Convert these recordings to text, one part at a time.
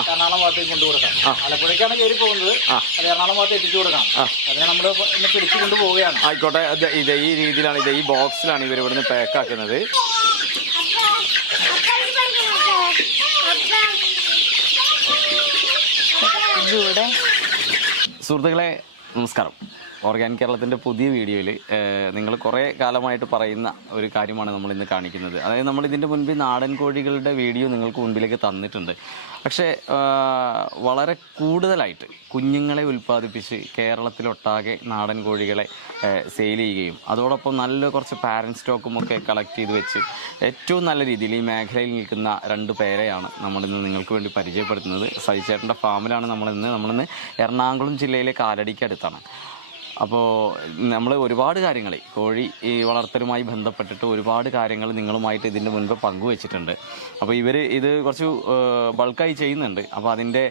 എറണാകുളം ഭാഗത്തേക്ക് കൊണ്ടുകൊടുക്കാം. ആലപ്പുഴയ്ക്കാണ് കയറി പോകുന്നത്, അത് എറണാകുളം ഭാഗത്ത് എത്തിച്ചു കൊടുക്കാം. അതിനെ നമ്മൾ ഇന്ന് പിടിച്ചു കൊണ്ടുപോവുകയാണ്. ആയിക്കോട്ടെ. ഇത് ഈ രീതിയിലാണ്, ഇത് ഈ ബോക്സിലാണ് ഇവർ ഇവിടുന്ന് പാക്കാക്കുന്നത്. സുഹൃത്തുക്കളെ നമസ്കാരം. ഓർഗാനിക് കേരളത്തിൻ്റെ പുതിയ വീഡിയോയിൽ നിങ്ങൾ കുറേ കാലമായിട്ട് പറയുന്ന ഒരു കാര്യമാണ് നമ്മളിന്ന് കാണിക്കുന്നത്. അതായത് നമ്മളിതിൻ്റെ മുൻപ് നാടൻ കോഴികളുടെ വീഡിയോ നിങ്ങൾക്ക് മുൻപിലേക്ക് തന്നിട്ടുണ്ട്. പക്ഷേ വളരെ കൂടുതലായിട്ട് കുഞ്ഞുങ്ങളെ ഉൽപ്പാദിപ്പിച്ച് കേരളത്തിലൊട്ടാകെ നാടൻ കോഴികളെ സെയിൽ ചെയ്യുകയും അതോടൊപ്പം നല്ല കുറച്ച് പാരൻറ്റ് സ്റ്റോക്കും ഒക്കെ കളക്ട് ചെയ്ത് വെച്ച് ഏറ്റവും നല്ല രീതിയിൽ ഈ മേഖലയിൽ നിൽക്കുന്ന 2 പേരെയാണ് നമ്മളിന്ന് നിങ്ങൾക്ക് വേണ്ടി പരിചയപ്പെടുത്തുന്നത്. സജി ചേട്ടൻ്റെ ഫാമിലാണ് നമ്മളിന്ന് എറണാകുളം ജില്ലയിലെ കാലടിക്കടുത്താണ്. അപ്പോൾ നമ്മൾ ഒരുപാട് കാര്യങ്ങൾ കോഴി ഈ വളർത്തലുമായി ബന്ധപ്പെട്ടിട്ട് ഒരുപാട് കാര്യങ്ങൾ നിങ്ങളുമായിട്ട് ഇതിൻ്റെ മുൻപ് പങ്കുവച്ചിട്ടുണ്ട്. അപ്പോൾ ഇത് കുറച്ച് ബൾക്കായി ചെയ്യുന്നുണ്ട്. അപ്പോൾ അതിൻ്റെ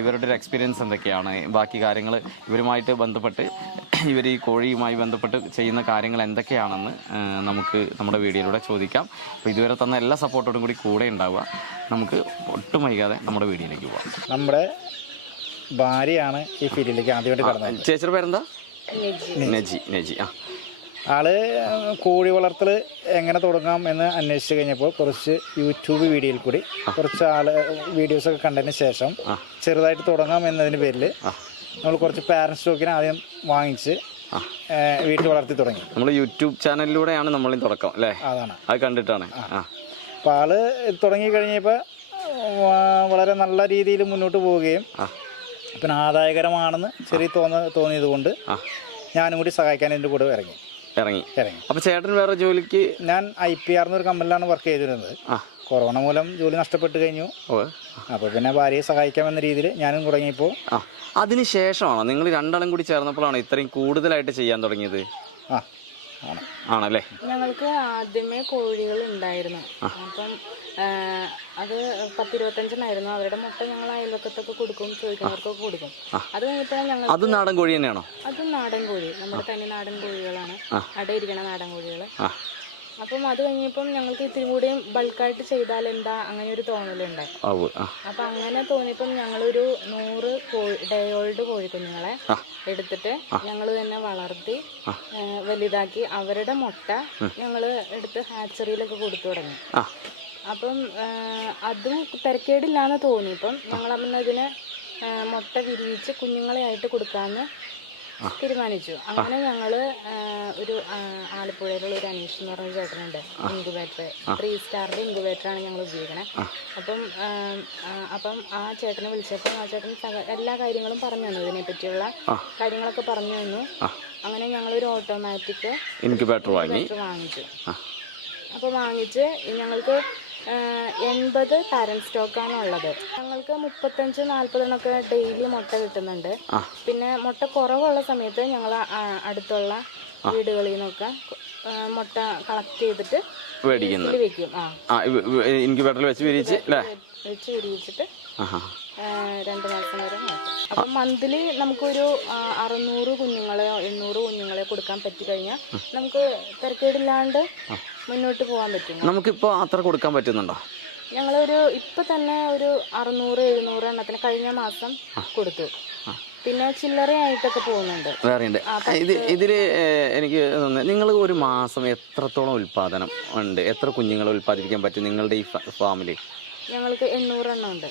ഇവരുടെ ഒരു എക്സ്പീരിയൻസ് എന്തൊക്കെയാണ്, ബാക്കി കാര്യങ്ങൾ ഇവരുമായിട്ട് ബന്ധപ്പെട്ട് ഇവർ ഈ കോഴിയുമായി ബന്ധപ്പെട്ട് ചെയ്യുന്ന കാര്യങ്ങൾ എന്തൊക്കെയാണെന്ന് നമുക്ക് നമ്മുടെ വീഡിയോയിലൂടെ ചോദിക്കാം. അപ്പോൾ ഇതുവരെ തന്ന എല്ലാ സപ്പോർട്ടോടും കൂടെ ഉണ്ടാവുക. നമുക്ക് ഒട്ടും വൈകാതെ നമ്മുടെ വീഡിയോയിലേക്ക് പോകാം. നമ്മുടെ ഭാര്യയാണ് ഈ ഫീൽഡിലേക്ക് ആദ്യമായിട്ട് കടന്നത്. ചേച്ചിയുടെ പേരെന്താ? നജി. ആള് കോഴി വളർത്തൽ എങ്ങനെ തുടങ്ങാം എന്ന് അന്വേഷിച്ച് കഴിഞ്ഞപ്പോൾ കുറച്ച് യൂട്യൂബ് വീഡിയോയിൽ കൂടി കുറച്ച് വീഡിയോസൊക്കെ കണ്ടതിന് ശേഷം ചെറുതായിട്ട് തുടങ്ങാം എന്നതിന് പേരിൽ നമ്മൾ കുറച്ച് പാരന്റ് സ്റ്റോക്കിനെ ആദ്യം വാങ്ങിച്ച് വീട്ടിൽ വളർത്തി തുടങ്ങി. നമ്മൾ യൂട്യൂബ് ചാനലിലൂടെയാണ് നമ്മളിൽ തുടക്കം അല്ലേ? അതാണ്, അത് കണ്ടിട്ടാണ്. അപ്പോൾ ആള് തുടങ്ങി കഴിഞ്ഞപ്പോൾ വളരെ നല്ല രീതിയിൽ മുന്നോട്ട് പോവുകയും പിന്നെ ആദായകരമാണെന്ന് തോന്നിയത് കൊണ്ട് ഞാനും കൂടി സഹായിക്കാൻ എൻ്റെ കൂടെ ഇറങ്ങി. അപ്പോൾ ചേട്ടൻ വേറെ ജോലിക്ക്? ഞാൻ IPR എന്നൊരു കമ്പനിയിലാണ് വർക്ക് ചെയ്തിരുന്നത്. കൊറോണ മൂലം ജോലി നഷ്ടപ്പെട്ട് കഴിഞ്ഞു. അപ്പോൾ പിന്നെ ഭാര്യയെ സഹായിക്കാമെന്ന രീതിയിൽ ഞാനും തുടങ്ങിയപ്പോൾ അതിനുശേഷമാണോ നിങ്ങൾ രണ്ടാളും കൂടി ചേർന്നപ്പോഴാണോ ഇത്രയും കൂടുതലായിട്ട് ചെയ്യാൻ തുടങ്ങിയത്? ആണല്ലേ? ഞങ്ങൾക്ക് ആദ്യമേ കോഴികൾ ഉണ്ടായിരുന്നു. അപ്പം അത് 10-25 അവരുടെ മുട്ട ഞങ്ങൾ അയൽവക്കത്തൊക്കെ കൊടുക്കും, ചോദിക്കുന്നവർക്കൊക്കെ കൊടുക്കും. അത് കഴിഞ്ഞപ്പോഴാണ് ഞങ്ങൾ അത് നാടൻ കോഴി തന്നെയാണോ? അത് നാടൻ കോഴി, നമ്മുടെ തനി നാടൻ കോഴികളാണ്, അടയിരിക്കണ നാടൻ കോഴികൾ. അപ്പം അത് കഴിഞ്ഞപ്പം ഞങ്ങൾക്ക് ഇത്തിരി കൂടിയും ബൾക്കായിട്ട് ചെയ്താൽ എന്താ അങ്ങനെ ഒരു തോന്നലുണ്ടായി. അപ്പം അങ്ങനെ തോന്നിയപ്പം ഞങ്ങളൊരു 100 ഡേ ഓൾഡ് കോഴിക്കുഞ്ഞുങ്ങളെ എടുത്തിട്ട് ഞങ്ങൾ തന്നെ വളർത്തി വലുതാക്കി അവരുടെ മുട്ട ഞങ്ങൾ എടുത്ത് ഹാച്ചറിയിലൊക്കെ കൊടുത്തു തുടങ്ങി. അപ്പം അതും തിരക്കേടില്ലാന്ന് തോന്നി. ഇപ്പം ഞങ്ങൾ അതിന് മുട്ട വിരിയിച്ച് കുഞ്ഞുങ്ങളെ ആയിട്ട് കൊടുക്കാമെന്ന് തീരുമാനിച്ചു. അങ്ങനെ ഞങ്ങൾ ഒരു ആലപ്പുഴയിലുള്ള ഒരു അനീഷ് എന്ന് പറഞ്ഞ ചേട്ടനുണ്ട്, ഇൻക്യുബേറ്റർ 3 സ്റ്റാറിൻ്റെ ഇൻക്യുബേറ്ററാണ് ഞങ്ങൾ ഉപയോഗിക്കണത്. അപ്പം ആ ചേട്ടനെ വിളിച്ചപ്പോൾ ആ ചേട്ടൻ എല്ലാ കാര്യങ്ങളും പറഞ്ഞു തന്നു, ഇതിനെ പറ്റിയുള്ള കാര്യങ്ങളൊക്കെ പറഞ്ഞു തന്നു. അങ്ങനെ ഞങ്ങളൊരു ഓട്ടോമാറ്റിക് ഇൻക്യുബേറ്റർ വാങ്ങിച്ചു. അപ്പോൾ വാങ്ങിച്ച് ഞങ്ങൾക്ക് 80 പാരന്റ് സ്റ്റോക്കാണ് ഉള്ളത്. ഞങ്ങൾക്ക് 35-40 ഡെയിലി മുട്ട കിട്ടുന്നുണ്ട്. പിന്നെ മുട്ട കുറവുള്ള സമയത്ത് ഞങ്ങൾ അടുത്തുള്ള വീടുകളിൽ നിന്നൊക്കെ മുട്ട കളക്ട് ചെയ്തിട്ട് വെക്കും. ഇൻക്യുബേറ്ററിൽ വെച്ച് വിരിയിച്ചിട്ട് 2 മാസം വരെ നോക്കും. അപ്പം മന്ത്ലി നമുക്കൊരു 600 കുഞ്ഞുങ്ങളെയോ 800 കുഞ്ഞുങ്ങളെയോ കൊടുക്കാൻ പറ്റിക്കഴിഞ്ഞാൽ നമുക്ക് തിരക്കേടില്ലാണ്ട് മുന്നോട്ട് പോകാൻ പറ്റും. നമുക്കിപ്പോൾ അത്ര കൊടുക്കാൻ പറ്റുന്നുണ്ടോ? ഞങ്ങളൊരു ഇപ്പം തന്നെ ഒരു 600-700 എണ്ണത്തിന് കഴിഞ്ഞ മാസം കൊടുത്തു. പിന്നെ ചില്ലറയായിട്ടൊക്കെ പോകുന്നുണ്ട്. ഇതില് എനിക്ക് തോന്നുന്നത് നിങ്ങൾ ഒരു മാസം എത്രത്തോളം ഉൽപാദനം ഉണ്ട്? എത്ര കുഞ്ഞുങ്ങളെ ഉൽപ്പാദിപ്പിക്കാൻ പറ്റും നിങ്ങളുടെ ഈ ഫാമിലി? ഞങ്ങൾക്ക് 800 എണ്ണം ഉണ്ട്.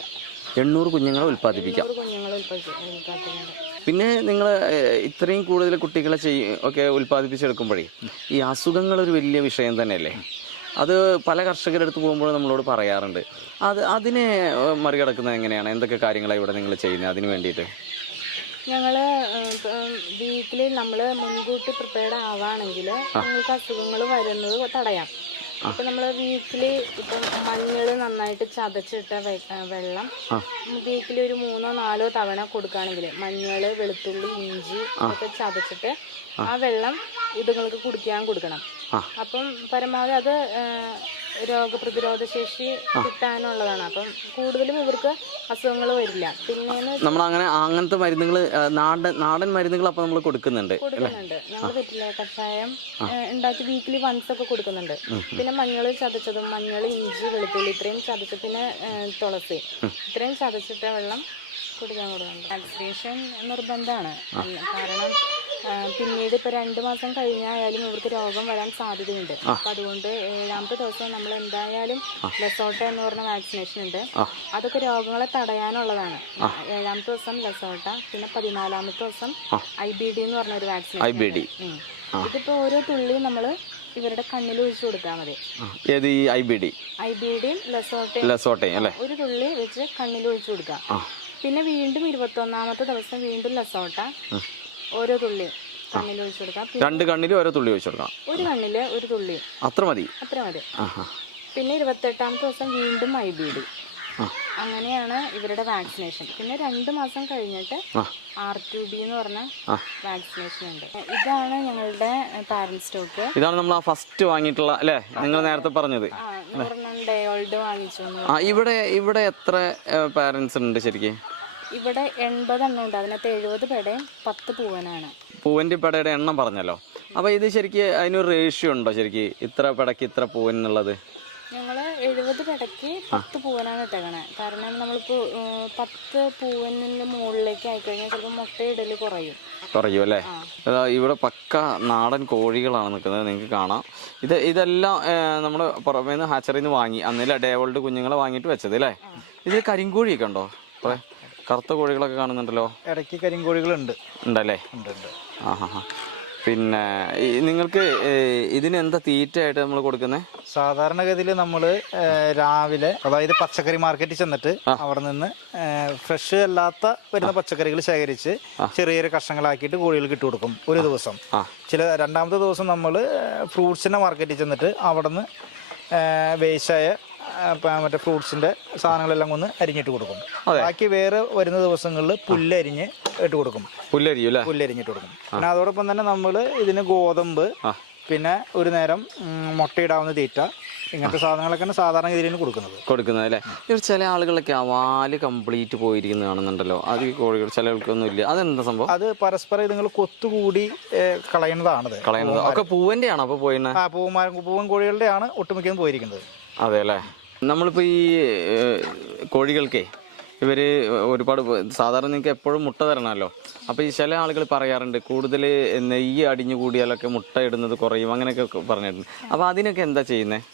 800 കുഞ്ഞുങ്ങളെ ഉൽപ്പാദിപ്പിക്കാം. പിന്നെ നിങ്ങൾ ഇത്രയും കൂടുതൽ കുട്ടികളെ ഒക്കെ ഉൽപ്പാദിപ്പിച്ചെടുക്കുമ്പോഴേ ഈ അസുഖങ്ങളൊരു വലിയ വിഷയം തന്നെയല്ലേ? അത് പല കർഷകരുടെ അടുത്ത് പോകുമ്പോൾ നമ്മളോട് പറയാറുണ്ട്. അതിനെ മറികടക്കുന്നത് എങ്ങനെയാണ്? എന്തൊക്കെ കാര്യങ്ങളാണ് ഇവിടെ നിങ്ങൾ ചെയ്യുന്നത് അതിന് വേണ്ടിയിട്ട്? ഞങ്ങൾ വീട്ടിൽ നമ്മൾ മുൻകൂട്ടി പ്രിപ്പയർഡ് ആവുകയാണെങ്കിൽ നിങ്ങൾക്ക് അസുഖങ്ങൾ വരുന്നത് തടയാം. ഇപ്പം നമ്മൾ വീക്കിലി ഇപ്പം മഞ്ഞൾ നന്നായിട്ട് ചതച്ചിട്ട വെള്ളം വീക്കിലി ഒരു 3-4 തവണ കൊടുക്കുകയാണെങ്കിൽ മഞ്ഞൾ, വെളുത്തുള്ളി, ഇഞ്ചി ഒക്കെ ചതച്ചിട്ട് ആ വെള്ളം ഇതുങ്ങൾക്ക് കുടിക്കാൻ കൊടുക്കണം. അപ്പം പരമാവധി അത് രോഗപ്രതിരോധ ശേഷി കിട്ടാനുള്ളതാണ്. അപ്പം കൂടുതലും ഇവർക്ക് അസുഖങ്ങൾ വരില്ല. പിന്നെ നമ്മൾ അങ്ങനത്തെ മരുന്നുകൾ നാടൻ മരുന്നുകൾ അപ്പോൾ നമ്മൾ കൊടുക്കുന്നുണ്ട്. ഞങ്ങൾ വെറ്റില കഷായം ഉണ്ടാക്കി വീക്കിലി വൺസ് ഒക്കെ കൊടുക്കുന്നുണ്ട്. പിന്നെ മഞ്ഞൾ ചതച്ചതും, മഞ്ഞൾ, ഇഞ്ചി, വെളുത്തുള്ളി ഇത്രയും ചതച്ച്, പിന്നെ തുളസി ഇത്രയും ചതച്ചിട്ട വെള്ളം കുടിക്കാൻ കൊടുക്കുന്നുണ്ട്. വാക്സിനേഷൻ നിർബന്ധമാണ്. കാരണം പിന്നീട് ഇപ്പോൾ 2 മാസം കഴിഞ്ഞായാലും ഇവർക്ക് രോഗം വരാൻ സാധ്യതയുണ്ട്. അപ്പം അതുകൊണ്ട് 7ാമത്തെ ദിവസം നമ്മൾ എന്തായാലും ലസോട്ട എന്ന് പറഞ്ഞ വാക്സിനേഷൻ ഉണ്ട്. അതൊക്കെ രോഗങ്ങളെ തടയാനുള്ളതാണ്. 7ാമത്തെ ദിവസം ലസോട്ട, പിന്നെ 14ാമത്തെ ദിവസം IBD എന്ന് പറഞ്ഞ ഒരു വാക്സിനേഷൻ. ഇതിപ്പോ ഓരോ തുള്ളിയും നമ്മൾ ഇവരുടെ കണ്ണിൽ ഒഴിച്ചു കൊടുത്താൽ മതി. IBDയും ലസോട്ടയും ഒരു തുള്ളി വെച്ച് കണ്ണിൽ ഒഴിച്ചു കൊടുക്കാം. പിന്നെ വീണ്ടും 21ാമത്തെ ദിവസം വീണ്ടും ലസോട്ട ഓരോ തുള്ളി കണ്ണിൽ ഒഴിച്ചു കൊടുക്കാം. 2 കണ്ണിലും ഓരോ തുള്ളി ഒഴിച്ചു കൊടുക്കാം. ഒരു കണ്ണില് ഒരു തുള്ളി, അത്ര മതി. പിന്നെ 28ാമത്തെ ദിവസം വീണ്ടും IBD. അങ്ങനെയാണ് ഇവരുടെ വാക്സിനേഷൻ. പിന്നെ 2 മാസം കഴിഞ്ഞിട്ട് R2B എന്ന് പറഞ്ഞ വാക്സിനേഷൻ ഉണ്ട്. ഇതാണ് ഞങ്ങളുടെ പാരന്റ് സ്റ്റോക്ക്. ഇതാണ് നമ്മൾ ഫസ്റ്റ് വാങ്ങിയിട്ടുള്ള അല്ലേ, നിങ്ങൾ നേരത്തെ പറഞ്ഞത്. ഡേ ഓൾഡ് വാങ്ങിച്ചു. ഇവിടെ എത്ര പാരന്റ്സ് ഉണ്ട് ശരിക്കും? ഇവിടെ 80 എണ്ണം ഉണ്ട്. അതിനകത്ത് 70 പെടയും 10 പൂവനാണ്. പൂവന്റെ പെടയുടെ എണ്ണം പറഞ്ഞല്ലോ. അപ്പൊ ഇത് ശരിക്കും അതിനൊരു റേഷ്യോ ഉണ്ടോ ശരിക്കും, ഇത്ര പെടക്ക് ഇത്ര പൂവൻ എന്നുള്ളത്? ഞങ്ങൾ 70 പെടയ്ക്ക് 10 പൂവനാണ് ഇട്ടേക്കണേ. കാരണം നമ്മളിപ്പോൾ 10 പൂവനിന് മുകളിലേക്ക് ആയിക്കഴിഞ്ഞാൽ ചിലപ്പോൾ മുട്ടയിടല് കുറയും അല്ലേ? ഇവിടെ പക്ക നാടൻ കോഴികളാണ് നിൽക്കുന്നത്, നിങ്ങൾക്ക് കാണാം. ഇതെല്ലാം നമ്മൾ പുറമേ നിന്ന് ഹാച്ചറിയിൽ നിന്ന് വാങ്ങി അന്നില്ല ഡേ ഓൾഡ് കുഞ്ഞുങ്ങളെ വാങ്ങിയിട്ട് വെച്ചത് അല്ലേ? ഇത് കരിങ്കോഴിയൊക്കെ ഉണ്ടോ? കുറെ കറുത്ത കോഴികളൊക്കെ കാണുന്നുണ്ടല്ലോ. ഇടയ്ക്ക് കരിങ്കോഴികളുണ്ട്. ഉണ്ടല്ലേ? പിന്നെ നിങ്ങൾക്ക് ഇതിന് എന്താ തീറ്റയായിട്ട് നമ്മൾ കൊടുക്കുന്നത്? സാധാരണഗതിയിൽ നമ്മൾ രാവിലെ, അതായത് പച്ചക്കറി മാർക്കറ്റിൽ ചെന്നിട്ട് അവിടെ നിന്ന് ഫ്രഷ് അല്ലാത്ത വരുന്ന പച്ചക്കറികൾ ശേഖരിച്ച് ചെറിയ കഷ്ണങ്ങളാക്കിയിട്ട് കോഴികൾക്ക് ഇട്ട് കൊടുക്കും ഒരു ദിവസം. 2ാമത്തെ ദിവസം നമ്മൾ ഫ്രൂട്ട്സിന്റെ മാർക്കറ്റിൽ ചെന്നിട്ട് അവിടെ നിന്ന് വേസ്റ്റായ മറ്റേ ഫ്രൂട്ട്സിന്റെ സാധനങ്ങളെല്ലാം ഒന്ന് അരിഞ്ഞിട്ട് കൊടുക്കും. ബാക്കി വേറെ വരുന്ന ദിവസങ്ങളിൽ പുല്ലരിഞ്ഞ് ഇട്ട് കൊടുക്കും. പുല്ലരിഞ്ഞിട്ട് കൊടുക്കും. പിന്നെ അതോടൊപ്പം തന്നെ നമ്മൾ ഇതിന് ഗോതമ്പ്, പിന്നെ ഒരു നേരം മുട്ടയിടാവുന്ന തീറ്റ, ഇങ്ങനത്തെ സാധനങ്ങളൊക്കെയാണ് സാധാരണ രീതിയിൽ കൊടുക്കുന്നത് അല്ലേ? ചില ആളുകളൊക്കെ വാല് കംപ്ലീറ്റ് പോയിരിക്കുന്നത് കാണുന്നുണ്ടല്ലോ. അത് കോഴികൾ ചിലർക്കൊന്നും ഇല്ല, അതെന്താ സംഭവം? അത് പരസ്പരം ഇതുങ്ങൾ കൊത്തുകൂടി കളയുന്നതാണ്. ഒക്കെ പൂവന്റെ ആണോ അപ്പൊ പോയിരുന്നത്? പൂവൻ കോഴികളുടെ ആണ് ഒട്ടുമിക്കതും പോയിരിക്കുന്നത്. അതെ അല്ലേ? നമ്മളിപ്പോൾ ഈ കോഴികൾക്കേ ഇവര് ഒരുപാട് സാധാരണ നിങ്ങൾക്ക് എപ്പോഴും മുട്ട തരണമല്ലോ. അപ്പോൾ ഈ ചില ആളുകൾ പറയാറുണ്ട് കൂടുതൽ നെയ്യ് അടിഞ്ഞു കൂടിയാലൊക്കെ മുട്ട ഇടുന്നത് കുറയും അങ്ങനെയൊക്കെ പറഞ്ഞിട്ടുണ്ട്. അപ്പോൾ അതിനൊക്കെ എന്താ ചെയ്യുന്നത്?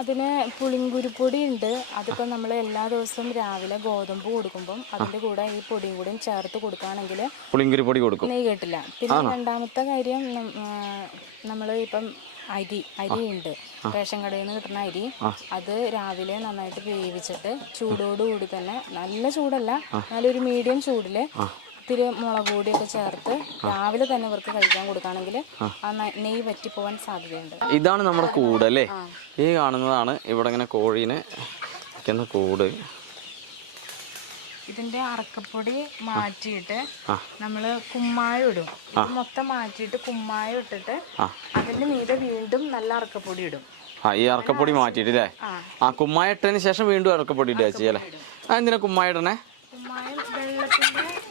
അതിന് പുളിങ്കുരുപ്പൊടി ഉണ്ട്. അതിപ്പോൾ നമ്മൾ എല്ലാ ദിവസവും രാവിലെ ഗോതമ്പ് കൊടുക്കുമ്പം അതിൻ്റെ കൂടെ ഈ പൊടിയും കൂടെയും ചേർത്ത് കൊടുക്കുകയാണെങ്കിൽ പുളിങ്കുരുപ്പൊടി കൊടുക്കും, നെയ്യ് കിട്ടില്ല. പിന്നെ 2ാമത്തെ കാര്യം, നമ്മൾ ഇപ്പം അരിയുണ്ട്, റേഷൻ കടയിൽ നിന്ന് കിട്ടുന്ന അരി, അത് രാവിലെ നന്നായിട്ട് വേവിച്ചിട്ട് ചൂടോടുകൂടി തന്നെ, നല്ല ചൂടല്ല, നല്ലൊരു മീഡിയം ചൂടില് ഇത്തിരി മുളക് പൊടിയൊക്കെ ചേർത്ത് രാവിലെ തന്നെ ഇവർക്ക് കഴിക്കാൻ കൊടുക്കുകയാണെങ്കിൽ ആ നെയ്യ് വറ്റിപ്പോവാൻ സാധ്യതയുണ്ട്. ഇതാണ് നമ്മുടെ കൂട് അല്ലേ? ഈ കാണുന്നതാണ് ഇവിടെ ഇങ്ങനെ കോഴീനെ വയ്ക്കുന്ന കൂട്. ഇതിന്റെ അറക്കപ്പൊടി മാറ്റിയിട്ട് നമ്മള് കുമ്മായം ഇടും. മൊത്തം മാറ്റിയിട്ട് കുമ്മായം ഇട്ടിട്ട് അതിന്റെ മീതെ വീണ്ടും നല്ല അറക്കപ്പൊടി ഇടും. ഈ അറക്കപ്പൊടി മാറ്റിയിട്ട് അല്ലേ? കുമ്മായം ഇട്ടതിന് ശേഷം വീണ്ടും അറക്കപ്പൊടി ഇടുക ചെയ്യല്ലേ? എന്തിനാ കുമ്മായം ഇടണേ? കുമ്മായം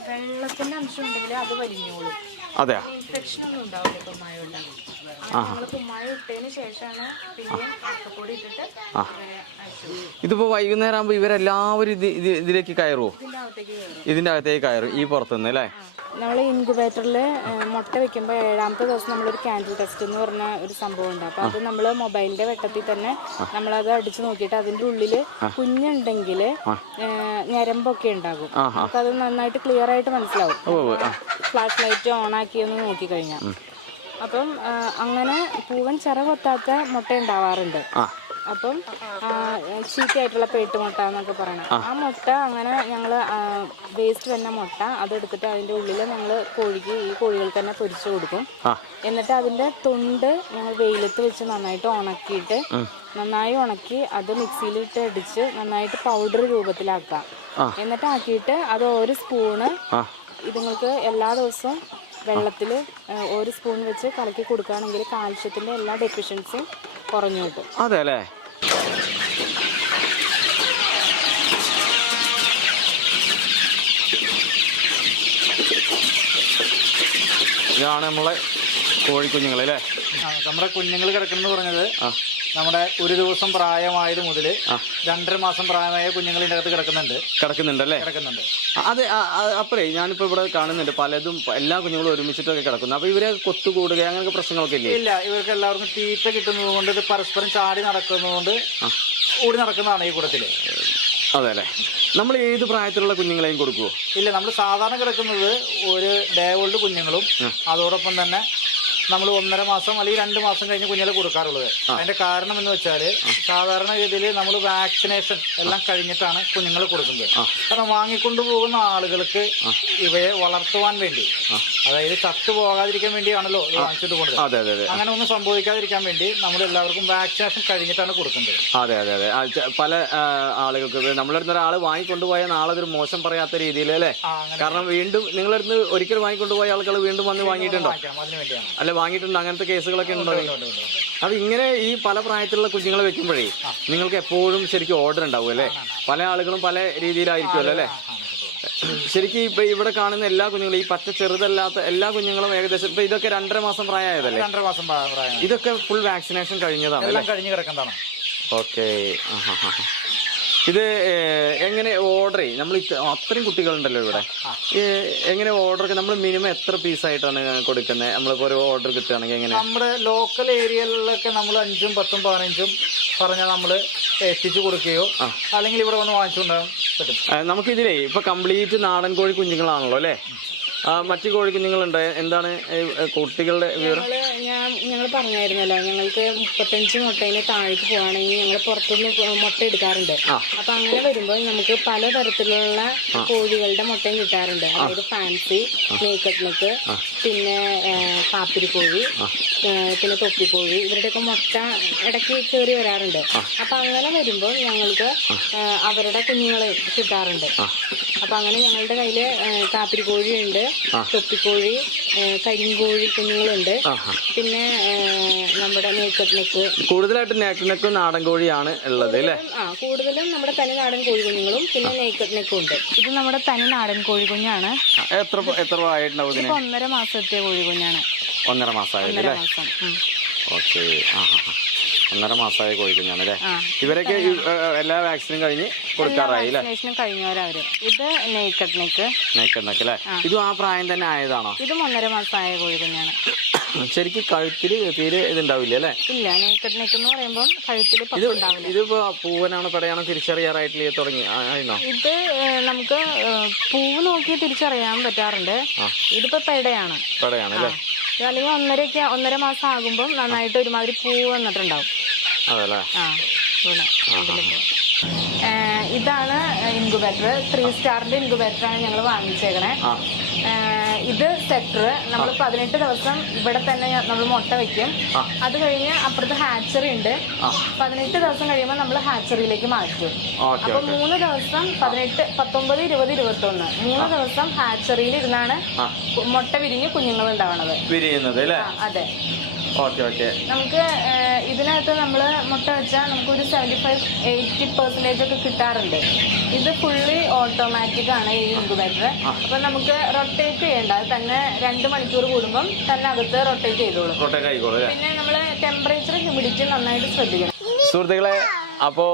വെള്ളത്തിന്റെ അംശം ഉണ്ടെങ്കിൽ അത് വലിഞ്ഞോളും. അതെയാ? ഇൻഫെക്ഷൻ ഒന്നും ഉണ്ടാവില്ല കുമ്മായം ഉണ്ടാവും. കുമ്മായം ഇട്ടതിന് ശേഷമാണ് പിന്നെ അറക്കപ്പൊടി ഇട്ടിട്ട്. ഇതിപ്പോ വൈകുന്നേരം ആകുമ്പോ ഇവരെല്ലാവരും ഇതിലേക്ക് കയറുമോ? ഇതിന്റെ അകത്തേക്ക് കയറും ഈ പുറത്തുനിന്ന് അല്ലേ? നമ്മൾ ഇൻക്യുബേറ്ററിൽ മുട്ട വെക്കുമ്പോൾ 7ാമത്തെ ദിവസം നമ്മളൊരു ക്യാൻഡിൽ ടെസ്റ്റ് എന്ന് പറഞ്ഞ ഒരു സംഭവം ഉണ്ട്. അപ്പോൾ അത് നമ്മൾ മൊബൈലിന്റെ വെട്ടത്തിൽ തന്നെ നമ്മളത് അടിച്ചു നോക്കിയിട്ട് അതിൻ്റെ ഉള്ളിൽ കുഞ്ഞുണ്ടെങ്കിൽ ഞരമ്പൊക്കെ ഉണ്ടാകും. അപ്പോൾ അത് നന്നായിട്ട് ക്ലിയർ ആയിട്ട് മനസ്സിലാവും ഫ്ലാഷ് ലൈറ്റ് ഓൺ ആക്കിയെന്ന് നോക്കിക്കഴിഞ്ഞാൽ. അപ്പം അങ്ങനെ പൂവൻ ചിറ കൊത്താത്ത മുട്ട ഉണ്ടാവാറുണ്ട്. അപ്പം ചീത്തയായിട്ടുള്ള പേട്ടുമുട്ട എന്നൊക്കെ പറയണം. ആ മുട്ട അങ്ങനെ ഞങ്ങൾ വേസ്റ്റ് വരുന്ന മുട്ട അതെടുത്തിട്ട് അതിൻ്റെ ഉള്ളിൽ ഞങ്ങൾ ഈ കോഴികൾക്ക് തന്നെ പൊരിച്ചു കൊടുക്കും. എന്നിട്ട് അതിൻ്റെ തൊണ്ട് ഞങ്ങൾ വെയിലത്ത് വെച്ച് നന്നായിട്ട് ഉണക്കിയിട്ട് നന്നായി ഉണക്കി അത് മിക്സിയിലിട്ട് അടിച്ച് നന്നായിട്ട് പൗഡർ രൂപത്തിലാക്കാം. എന്നിട്ട് ആക്കിയിട്ട് അത് ഒരു സ്പൂണ് ഇതുങ്ങൾക്ക് എല്ലാ ദിവസവും വെള്ളത്തിൽ 1 സ്പൂൺ വെച്ച് കലക്കി കൊടുക്കുകയാണെങ്കിൽ കാൽഷ്യത്തിൻ്റെ എല്ലാ ഡെഫിഷ്യൻസിയും കുറഞ്ഞു കിട്ടും. അതെ അല്ലേ? ഇതാണ് നമ്മളെ കോഴിക്കുഞ്ഞുങ്ങൾ അല്ലേ? നമ്മുടെ കുഞ്ഞുങ്ങൾ കിടക്കുന്നത് പറഞ്ഞത് നമ്മുടെ ഒരു ദിവസം പ്രായമായത് മുതൽ 2.5 മാസം പ്രായമായ കുഞ്ഞുങ്ങളിൻ്റെ അകത്ത് കിടക്കുന്നുണ്ടല്ലേ? അതെ. അപ്പഴേ ഞാനിപ്പോ ഇവിടെ കാണുന്നുണ്ട് പലതും, എല്ലാ കുഞ്ഞുങ്ങളും ഒരുമിച്ചിട്ടൊക്കെ കിടക്കുന്നു. അപ്പൊ ഇവരെ കൊത്തുകൂടുക അങ്ങനെയൊക്കെ പ്രശ്നങ്ങളൊക്കെ ഇല്ലേ? ഇല്ല, ഇവർക്ക് എല്ലാവർക്കും തീറ്റ കിട്ടുന്നത് കൊണ്ട് ഇത് പരസ്പരം ചാടി നടക്കുന്നതുകൊണ്ട് ഓടി നടക്കുന്നതാണ് ഈ കൂട്ടത്തില്. അതെ അല്ലേ? നമ്മൾ ഏത് പ്രായത്തിലുള്ള കുഞ്ഞുങ്ങളെയും കൊടുക്കുവോ? ഇല്ല, നമ്മൾ സാധാരണ കിടക്കുന്നത് ഒരു ഡേ ഓൾഡ് കുഞ്ഞുങ്ങളും അതോടൊപ്പം തന്നെ നമ്മൾ 1.5 മാസം അല്ലെങ്കിൽ 2 മാസം കഴിഞ്ഞ് കുഞ്ഞുങ്ങളെ കൊടുക്കാറുള്ളത്. അതിന്റെ കാരണം എന്ന് വെച്ചാൽ സാധാരണ രീതിയിൽ നമ്മൾ വാക്സിനേഷൻ എല്ലാം കഴിഞ്ഞിട്ടാണ് കുഞ്ഞുങ്ങളെ കൊടുക്കുന്നത്. കാരണം വാങ്ങിക്കൊണ്ടു പോകുന്ന ആളുകൾക്ക് ഇവയെ വളർത്തുവാൻ വേണ്ടി, അതായത് ചത്തു പോകാതിരിക്കാൻ വേണ്ടിയാണല്ലോ ഇത് വാങ്ങിച്ചിട്ട് പോകുന്നത്. അങ്ങനെ ഒന്നും സംഭവിക്കാതിരിക്കാൻ വേണ്ടി നമ്മൾ എല്ലാവർക്കും വാക്സിനേഷൻ കഴിഞ്ഞിട്ടാണ് കൊടുക്കുന്നത്. അതെ അതെ അതെ. പല ആളുകൾക്ക് നമ്മളടുത്ത് ഒരാൾ വാങ്ങിക്കൊണ്ടുപോയ നാളെ അതൊരു മോശം പറയാത്ത രീതിയിൽ അല്ലേ? കാരണം വീണ്ടും നിങ്ങളടുത്ത് ഒരിക്കൽ വാങ്ങിക്കൊണ്ടുപോയ ആളുകൾ വീണ്ടും വന്ന് വാങ്ങിയിട്ടുണ്ടോ? അല്ല, വാങ്ങിയിട്ടുണ്ട്. അങ്ങനത്തെ കേസുകളൊക്കെ ഉണ്ടോ? അത് ഇങ്ങനെ ഈ പല പ്രായത്തിലുള്ള കുഞ്ഞുങ്ങളെ വെക്കുമ്പോഴേ നിങ്ങൾക്ക് എപ്പോഴും ശരിക്കും ഓർഡർ ഉണ്ടാവും അല്ലേ? പല ആളുകളും പല രീതിയിലായിരിക്കുമല്ലോ അല്ലേ? ശരിക്കും ഇപ്പൊ ഇവിടെ കാണുന്ന എല്ലാ കുഞ്ഞുങ്ങളും, ഈ പച്ച ചെറുതല്ലാത്ത എല്ലാ കുഞ്ഞുങ്ങളും ഏകദേശം ഇപ്പൊ ഇതൊക്കെ 2.5 മാസം പ്രായമായതല്ലേ? 2.5 മാസം പ്രായം. ഇതൊക്കെ ഫുൾ വാക്സിനേഷൻ കഴിഞ്ഞതാണ്, കഴിഞ്ഞ് കിടക്കുന്നതാണ്. ഓക്കെ. ഇത് എങ്ങനെ ഓർഡർ ചെയ്യും? നമ്മൾ അത്രയും കുട്ടികളുണ്ടല്ലോ ഇവിടെ, എങ്ങനെ ഓർഡർ? നമ്മൾ മിനിമം എത്ര പീസായിട്ടാണ് കൊടുക്കുന്നത്? നമ്മളിപ്പോ ഒരു ഓർഡർ കിട്ടുകയാണെങ്കിൽ എങ്ങനെ? നമ്മുടെ ലോക്കൽ ഏരിയകളിലൊക്കെ നമ്മൾ 5ഉം 10ഉം 15ഉം പറഞ്ഞാൽ നമ്മൾ എത്തിച്ചു കൊടുക്കുകയോ അല്ലെങ്കിൽ ഇവിടെ വന്ന് വാങ്ങിച്ചുകൊണ്ടാകാൻ പറ്റും. നമുക്കിതിലേ ഇപ്പൊ കംപ്ലീറ്റ് നാടൻ കോഴി കുഞ്ഞുങ്ങളാണല്ലോ അല്ലേ? മറ്റു കോഴിക്കുഞ്ഞുങ്ങളുണ്ട്. എന്താണ് കുട്ടികളുടെ വിവരം? ഞങ്ങൾ പറഞ്ഞായിരുന്നല്ലോ, ഞങ്ങൾക്ക് 35 മുട്ടേനെ താഴേക്ക് പോവാണെങ്കിൽ ഞങ്ങൾ പുറത്തുനിന്ന് മുട്ട എടുക്കാറുണ്ട്. അപ്പൊ അങ്ങനെ വരുമ്പോൾ നമുക്ക് പലതരത്തിലുള്ള കോഴികളുടെ മുട്ടയും കിട്ടാറുണ്ട്. അതായത് ഫാൻസി, നേക്കഡ് നെക്ക്, പിന്നെ കാപ്പിരിക്കോഴി, പിന്നെ തൊപ്പിക്കോഴി, ഇവരുടെയൊക്കെ മുട്ട ഇടയ്ക്ക് കയറി വരാറുണ്ട്. അപ്പൊ അങ്ങനെ വരുമ്പോൾ ഞങ്ങൾക്ക് അവരുടെ കുഞ്ഞുങ്ങളെ കിട്ടാറുണ്ട്. അപ്പൊ അങ്ങനെ ഞങ്ങളുടെ കയ്യില് കാപ്പിരിക്കോഴിയുണ്ട്, തൊപ്പിക്കോഴി, കരിങ്കോഴി കുഞ്ഞുങ്ങളുണ്ട്, പിന്നെ നമ്മുടെ നേക്കഡ് നെക്ക്. കൂടുതലായിട്ട് നേക്കഡ് നെക്കും നാടൻ കോഴിയാണ് ഉള്ളത് അല്ലേ? കൂടുതലും നമ്മുടെ തനി നാടൻ കോഴി കുഞ്ഞുങ്ങളും പിന്നെ നേക്കഡ് നെക്കും ഉണ്ട്. ഇത് നമ്മുടെ തനി നാടൻ കോഴി കുഞ്ഞാണ്. എത്ര ആയിട്ടുണ്ടാവും? 1.5 മാസത്തെ കോഴി കുഞ്ഞാണ്. 1.5 മാസമായല്ലേ? ഓക്കെ. 1.5 മാസമായ കോഴിക്കുഞ്ഞാണ് അല്ലേ? ഇവരൊക്കെ എല്ലാ വാക്സിനും കഴിഞ്ഞ് കൊടുക്കാറായി അല്ലേ? വാക്സിനേഷനും കഴിഞ്ഞവരവര്. ഇത് നേക്കഡ് നെക്ക് അല്ലേ? ഇതും ആ പ്രായം തന്നെ ആയതാണോ? ഇതും 1.5 മാസമായ കോഴിക്കുഞ്ഞാണ്. ശരിക്കും കഴുത്തില് തീരെ ഇതുണ്ടാവില്ല അല്ലേ? ഇല്ല, നേക്കഡ് നെക്ക് എന്ന് പറയുമ്പോൾ കഴുത്തില് ഉണ്ടാവില്ല. ഇതിപ്പോ പൂവനാണോ പെടയാണോ തിരിച്ചറിയാറായിട്ടില്ല തുടങ്ങി ആയിരുന്നോ? ഇത് നമുക്ക് പൂവ് നോക്കി തിരിച്ചറിയാൻ പറ്റാറുണ്ട്. ഇതിപ്പോ പെടയാണ് അല്ലേ? അല്ലെങ്കിൽ 1.5 മാസം ആകുമ്പോൾ നന്നായിട്ട് ഒരുമാതിരി പൂവ് വന്നിട്ടുണ്ടാവും. അതല്ലേ? ഇതാണ് ഇൻക്യുബേറ്റർ. 3 സ്റ്റാറിന്റെ ഇൻക്യുബേറ്ററാണ് ഞങ്ങൾ വാങ്ങിച്ചേക്കണേ. ഇത് സെക്ടർ. നമ്മൾ 18 ദിവസം ഇവിടെ തന്നെ നമ്മൾ മുട്ട വെക്കും. അത് കഴിഞ്ഞ് അപ്പുറത്ത് ഹാച്ചറി ഉണ്ട്. 18 ദിവസം കഴിയുമ്പോൾ നമ്മൾ ഹാച്ചറിയിലേക്ക് മാറ്റും. അപ്പൊ 3 ദിവസം 18, 19, 20, 21 3 ദിവസം ഹാച്ചറിയിൽ ഇരുന്നാണ് മുട്ട വിരിഞ്ഞ് കുഞ്ഞുങ്ങൾ ഉണ്ടാവണത്. അതെ. നമുക്ക് ഇതിനകത്ത് നമ്മൾ മുട്ട വെച്ചാൽ നമുക്കൊരു 75-80% ഒക്കെ കിട്ടാറുണ്ട്. ഇത് ഫുള്ളി ഓട്ടോമാറ്റിക് ആണ് ഈ ഇൻക്യുബേറ്റർ. അപ്പൊ നമുക്ക് റൊട്ടേറ്റ് ചെയ്യേണ്ട, അത് തന്നെ 2 മണിക്കൂർ കൂടുമ്പം തന്നെ അകത്ത് റൊട്ടേറ്റ് ചെയ്തോളും. പിന്നെ നമ്മള് ടെമ്പറേച്ചർ, ഹ്യൂമിഡിറ്റി നന്നായിട്ട് ശ്രദ്ധിക്കണം. സുഹൃത്തുക്കളെ, അപ്പോ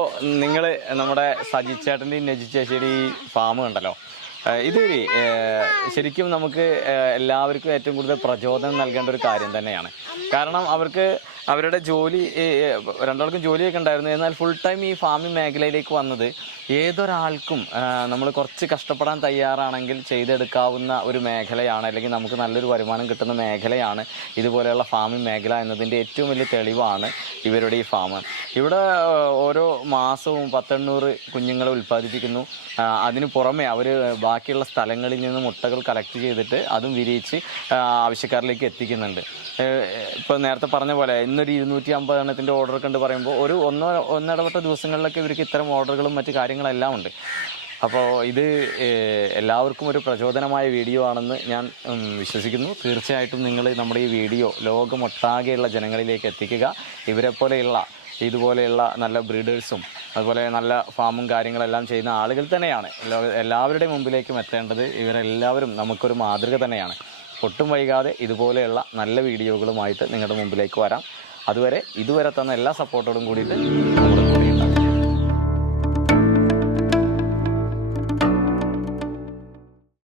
നിങ്ങള് നമ്മുടെ സജി ചേട്ടന്റെയും നജി ചേച്ചിയുടെയും ഈ ഫാം കണ്ടല്ലോ. ഇതൊരു ശരിക്കും നമുക്ക് എല്ലാവർക്കും ഏറ്റവും കൂടുതൽ പ്രചോദനം നൽകേണ്ട ഒരു കാര്യം തന്നെയാണ്. കാരണം അവർക്ക് അവരുടെ ജോലി, രണ്ടാൾക്കും ജോലിയൊക്കെ ഉണ്ടായിരുന്നു. എന്നാൽ ഫുൾ ടൈം ഈ ഫാമിംഗ് മേഖലയിലേക്ക് വന്നത് ഏതൊരാൾക്കും നമ്മൾ കുറച്ച് കഷ്ടപ്പെടാൻ തയ്യാറാണെങ്കിൽ ചെയ്തെടുക്കാവുന്ന ഒരു മേഖലയാണ്, അല്ലെങ്കിൽ നമുക്ക് നല്ലൊരു വരുമാനം കിട്ടുന്ന മേഖലയാണ് ഇതുപോലെയുള്ള ഫാമിംഗ് മേഖല എന്നതിൻ്റെ ഏറ്റവും വലിയ തെളിവാണ് ഇവരുടെ ഈ ഫാം. ഇവിടെ ഓരോ മാസവും 100-800 കുഞ്ഞുങ്ങളെ ഉൽപ്പാദിപ്പിക്കുന്നു. അതിന് പുറമെ അവർ ബാക്കിയുള്ള സ്ഥലങ്ങളിൽ നിന്ന് മുട്ടകൾ കളക്ട് ചെയ്തിട്ട് അതും വിരിയിച്ച് ആവശ്യക്കാരിലേക്ക് എത്തിക്കുന്നുണ്ട്. ഇപ്പോൾ നേരത്തെ പറഞ്ഞ പോലെ ഇന്നൊരു 250 എണ്ണത്തിൻ്റെ ഓർഡറൊക്കെ ഉണ്ട് പറയുമ്പോൾ ഒരു ഒന്നിടവിട്ട ദിവസങ്ങളിലൊക്കെ ഇവർക്ക് ഇത്തരം ഓർഡറുകളും മറ്റു കാര്യങ്ങളെല്ലാം ഉണ്ട്. അപ്പോൾ ഇത് എല്ലാവർക്കും ഒരു പ്രചോദനമായ വീഡിയോ ആണെന്ന് ഞാൻ വിശ്വസിക്കുന്നു. തീർച്ചയായിട്ടും നിങ്ങൾ നമ്മുടെ ഈ വീഡിയോ ലോകമൊട്ടാകെയുള്ള ജനങ്ങളിലേക്ക് എത്തിക്കുക. ഇവരെ പോലെയുള്ള ഇതുപോലെയുള്ള നല്ല ബ്രീഡേഴ്സും അതുപോലെ നല്ല ഫാമും കാര്യങ്ങളെല്ലാം ചെയ്യുന്ന ആളുകൾ തന്നെയാണ് എല്ലാവരുടെയും മുമ്പിലേക്കും എത്തേണ്ടത്. ഇവരെല്ലാവരും നമുക്കൊരു മാതൃക തന്നെയാണ്. ഒട്ടും വൈകാതെ ഇതുപോലെയുള്ള നല്ല വീഡിയോകളുമായിട്ട് നിങ്ങളുടെ മുമ്പിലേക്ക് വരാം. അതുവരെ ഇതുവരെ തന്ന എല്ലാ സപ്പോർട്ടോടും കൂടിയിട്ട് നമ്മുടെ